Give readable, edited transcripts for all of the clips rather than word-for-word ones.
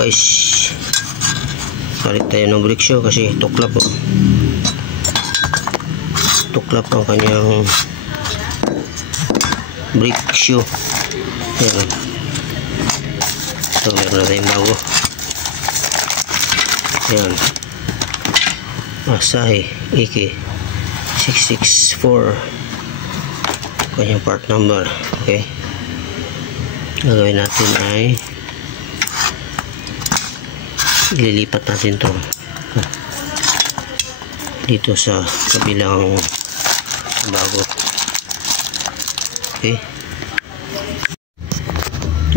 guys, palit tayo ng brake shoe kasi tuklap po. Tuklap ang kanyang brake shoe. Ayan. So meron na tayong bago. Ayan, Asahi EK 664 kanyang part number. Okay, gagawin natin ay ililipat natin to dito sa kabilang bago. Okay,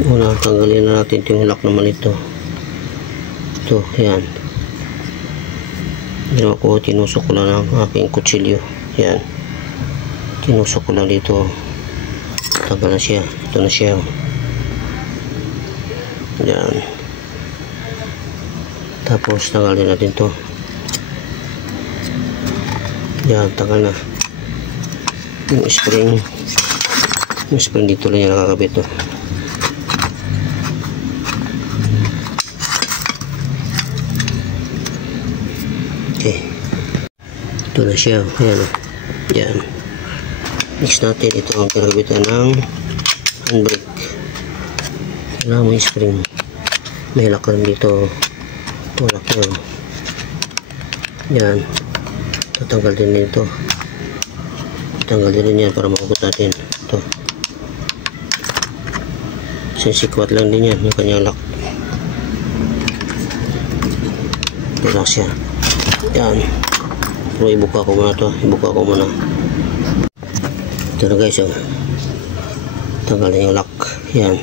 una tanggalin na natin yung lock naman ito. Ito, yan. Ginawa ko, tinusok ko lang ng aking kutsilyo. Yan, tinusok ko lang dito. Tagal na siya. Ito na siya. Yan. Tapos tanggalin natin to. Yan, tagal na. Yung spring dito lang yung nakakabit to. Okay, ito na siya. Ayan, yan. Next natin ito ang pinagabitan ng handbrake. Kailangan mo yung spring. May lock rin dito. Ito lock nyo. Yan, tatanggal din ito. Tatanggal din yan para makabot natin ito. Sisikwat lang din yan yung kanyang lock. Ito lang siya. Yan. Pero ibuka ko muna to. Ibuka ko muna. Ito na guys. Tanggalin yung lock. Yan.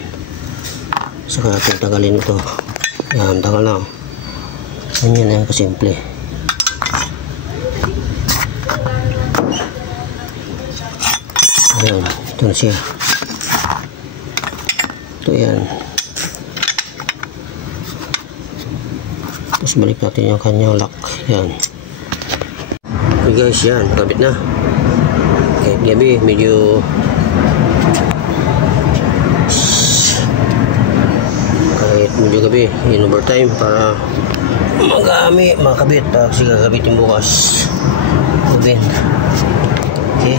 Saka natin tanggalin ito. Yan. Tanggal na. Ganyan na yan kasimple. Yan. Ito na siya. Ito yan. Tapos balik natin yung kanyang lock. Yan. Okay guys, yan. Kabit na. Okay, gabi. Medyo kahit medyo gabi. In overtime para makabit. Kasi gagabitin bukas. Okay. Okay.